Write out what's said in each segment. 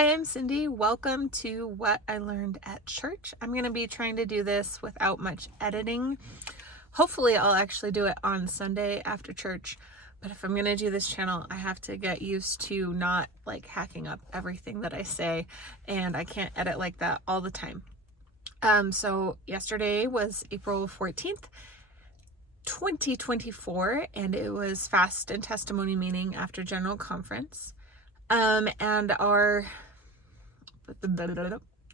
Hi, I'm Cindy. Welcome to What I Learned at Church. I'm going to be trying to do this without much editing. Hopefully, I'll actually do it on Sunday after church. But if I'm going to do this channel, I have to get used to not like hacking up everything that I say, and I can't edit like that all the time. So yesterday was April 14th, 2024, and it was Fast and Testimony meeting after General Conference. And our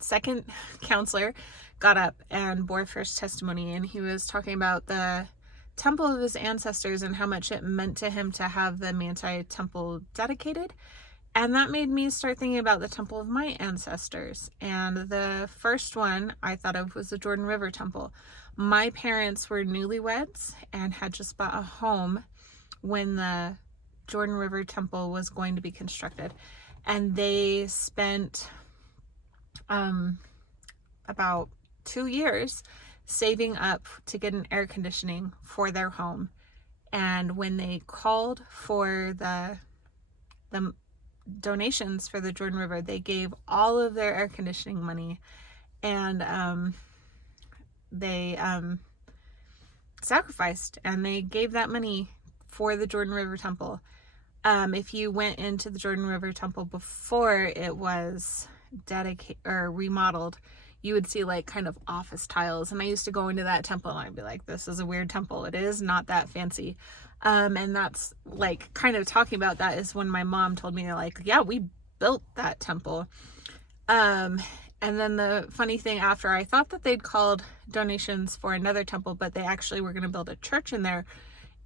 second counselor got up and bore first testimony, and he was talking about the temple of his ancestors and how much it meant to him to have the Manti temple dedicated. And that made me start thinking about the temple of my ancestors. And the first one I thought of was the Jordan River Temple. My parents were newlyweds and had just bought a home when the Jordan River Temple was going to be constructed. And they spent about 2 years saving up to get an air conditioning for their home. And when they called for the donations for the Jordan River, they gave all of their air conditioning money, and they sacrificed, and they gave that money for the Jordan River Temple. If you went into the Jordan River Temple before it was dedicated or remodeled, you would see like kind of office tiles. And I used to go into that temple and I'd be like, this is a weird temple. It is not that fancy. And that's like kind of talking about that is when my mom told me, like, yeah, we built that temple. And then the funny thing, after I thought that they'd called donations for another temple, but they actually were going to build a church in their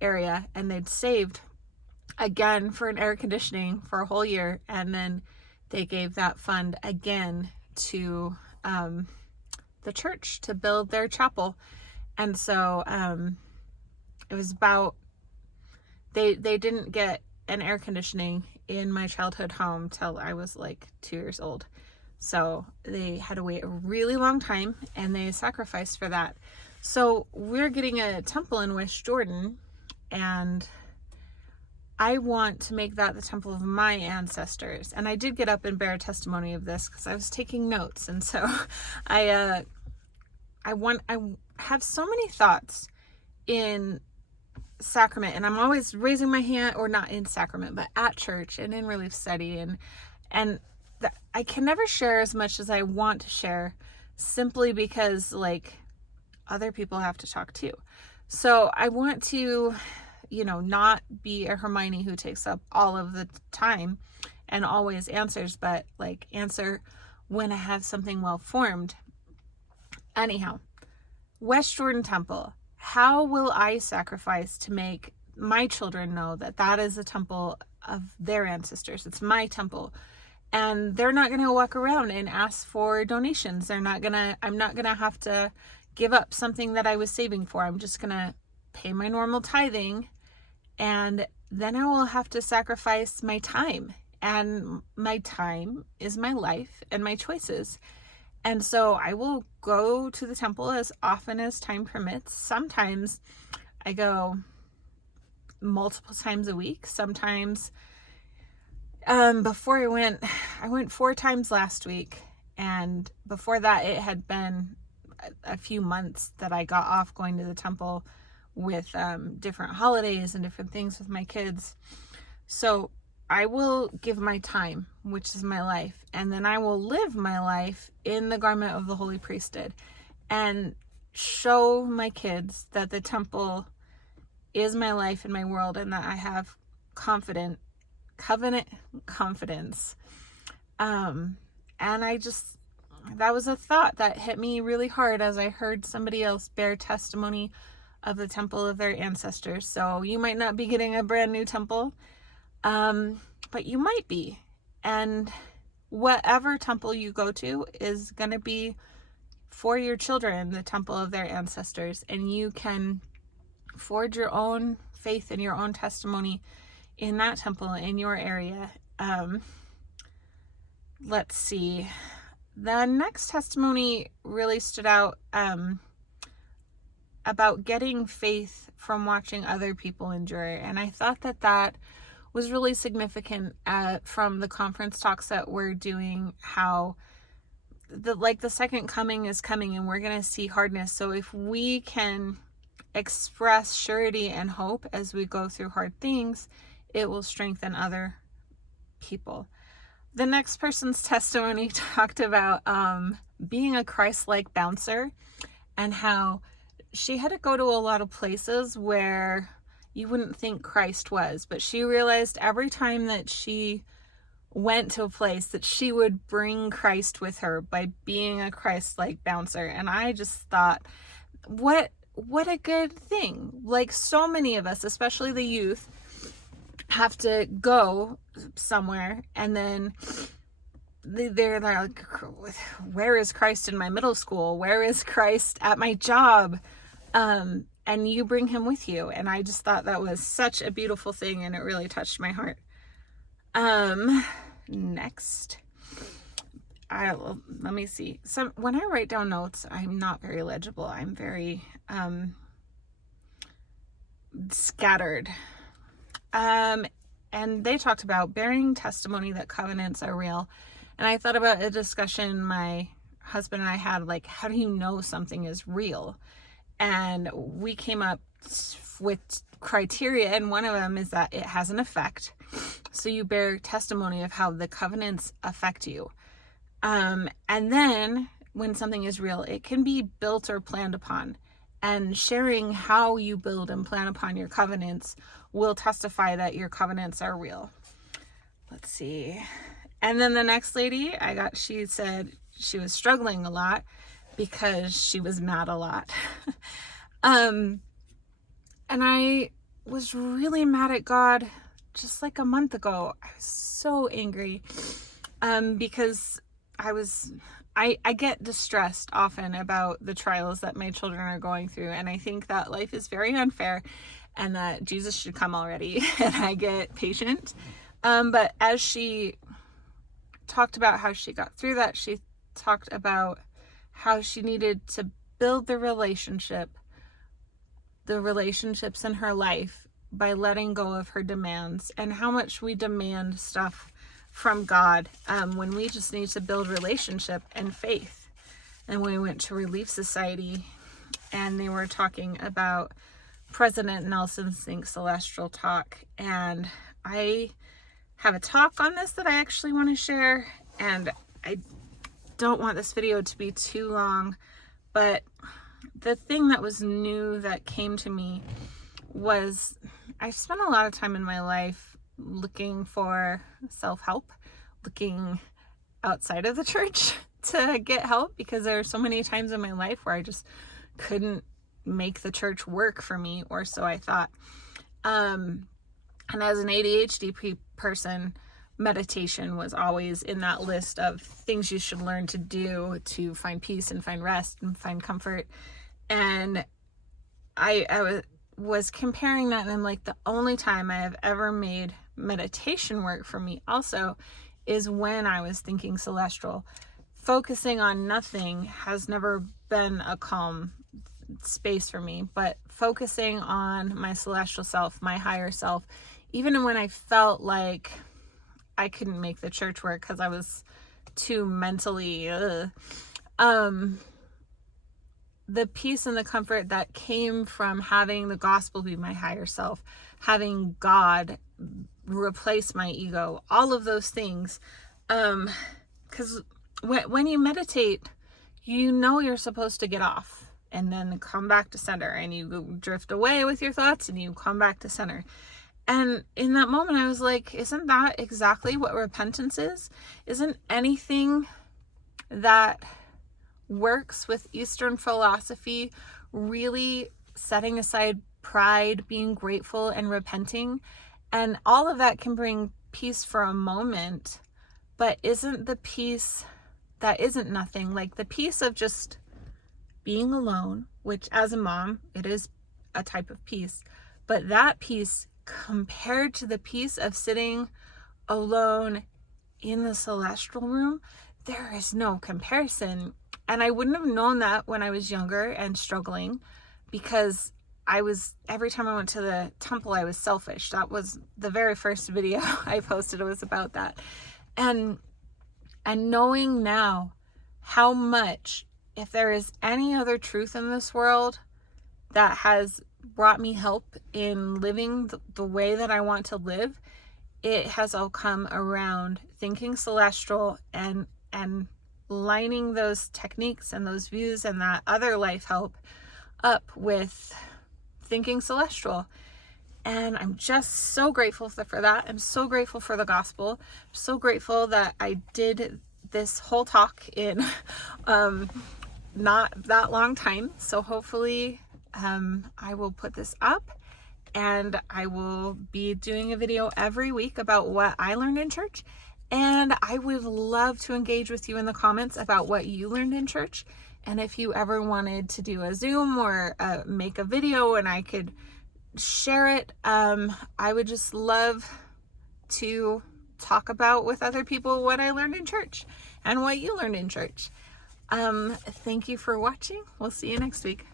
area, and they'd saved again for an air conditioning for a whole year, and then they gave that fund again to the church to build their chapel. And so it was about they didn't get an air conditioning in my childhood home till I was like 2 years old, so they had to wait a really long time, and they sacrificed for that. So we're getting a temple in West Jordan, and I want to make that the temple of my ancestors. And I did get up and bear testimony of this because I was taking notes. And so I have so many thoughts in sacrament, and I'm always raising my hand, or not in sacrament, but at church and in relief study. And I can never share as much as I want to share, simply because like other people have to talk too. So I want to, not be a Hermione who takes up all of the time and always answers, but like answer when I have something well formed. Anyhow, West Jordan Temple. How will I sacrifice to make my children know that that is a temple of their ancestors? It's my temple. And they're not going to walk around and ask for donations. I'm not going to have to give up something that I was saving for. I'm just going to pay my normal tithing, and then I will have to sacrifice my time. And my time is my life and my choices. And so I will go to the temple as often as time permits. Sometimes I go multiple times a week. Sometimes before I went 4 times last week. And before that, it had been a few months that I got off going to the temple with different holidays and different things with my kids. So I will give my time, which is my life, and then I will live my life in the garment of the holy priesthood and show my kids that the temple is my life and my world, and that I have covenant confidence. And that was a thought that hit me really hard as I heard somebody else bear testimony of the temple of their ancestors. So you might not be getting a brand new temple, but you might be. And whatever temple you go to is going to be for your children, the temple of their ancestors. And you can forge your own faith and your own testimony in that temple in your area. Let's see. The next testimony really stood out about getting faith from watching other people endure. And I thought that was really significant from the conference talks that we're doing, how the second coming is coming and we're going to see hardness. So if we can express surety and hope as we go through hard things, it will strengthen other people. The next person's testimony talked about being a Christ-like bouncer, and how she had to go to a lot of places where you wouldn't think Christ was, but she realized every time that she went to a place that she would bring Christ with her by being a Christ-like bouncer. And I just thought, what a good thing. Like, so many of us, especially the youth, have to go somewhere and then they're like, where is Christ in my middle school? Where is Christ at my job? And you bring him with you. And I just thought that was such a beautiful thing, and it really touched my heart. Next, let me see. When I write down notes, I'm not very legible. I'm very scattered. And they talked about bearing testimony that covenants are real. And I thought about a discussion my husband and I had, like, how do you know something is real? And we came up with criteria, and one of them is that it has an effect. So you bear testimony of how the covenants affect you. And then when something is real, it can be built or planned upon. And sharing how you build and plan upon your covenants will testify that your covenants are real. Let's see. And then the next lady she said she was struggling a lot because she was mad a lot. And I was really mad at God just like a month ago. I was so angry because I get distressed often about the trials that my children are going through, and I think that life is very unfair and that Jesus should come already, and I get patient. But as she talked about how she got through that, she talked about how she needed to build the relationships in her life by letting go of her demands, and how much we demand stuff from God when we just need to build relationship and faith. And we went to Relief Society, and they were talking about President Nelson's Think Celestial talk, and I have a talk on this that I actually want to share, and I don't want this video to be too long, but the thing that was new that came to me was I spent a lot of time in my life looking for self-help, looking outside of the church to get help, because there are so many times in my life where I just couldn't make the church work for me, or so I thought. And as an ADHD person, meditation was always in that list of things you should learn to do to find peace and find rest and find comfort. And I was comparing that, and I'm like, the only time I have ever made meditation work for me also is when I was thinking celestial. Focusing on nothing has never been a calm space for me, but focusing on my celestial self, my higher self, even when I felt like I couldn't make the church work because I was too mentally the peace and the comfort that came from having the gospel be my higher self, having God replace my ego, all of those things. Because when you meditate, you know you're supposed to get off and then come back to center, and you drift away with your thoughts and you come back to center. And in that moment, I was like, isn't that exactly what repentance is? Isn't anything that works with Eastern philosophy really setting aside pride, being grateful, and repenting? And all of that can bring peace for a moment, but isn't the peace that isn't nothing, like the peace of just being alone, which as a mom, it is a type of peace, but that peace compared to the peace of sitting alone in the celestial room, there is no comparison. And I wouldn't have known that when I was younger and struggling, because every time I went to the temple, I was selfish. That was the very first video I posted. It was about that. And knowing now how much, if there is any other truth in this world that has brought me help in living the way that I want to live, it has all come around thinking celestial and lining those techniques and those views and that other life help up with thinking celestial. And I'm just so grateful for that. I'm so grateful for the gospel. I'm so grateful that I did this whole talk in not that long time. So hopefully I will put this up, and I will be doing a video every week about what I learned in church. And I would love to engage with you in the comments about what you learned in church. And if you ever wanted to do a Zoom or make a video and I could share it, I would just love to talk about with other people what I learned in church and what you learned in church. Thank you for watching. We'll see you next week.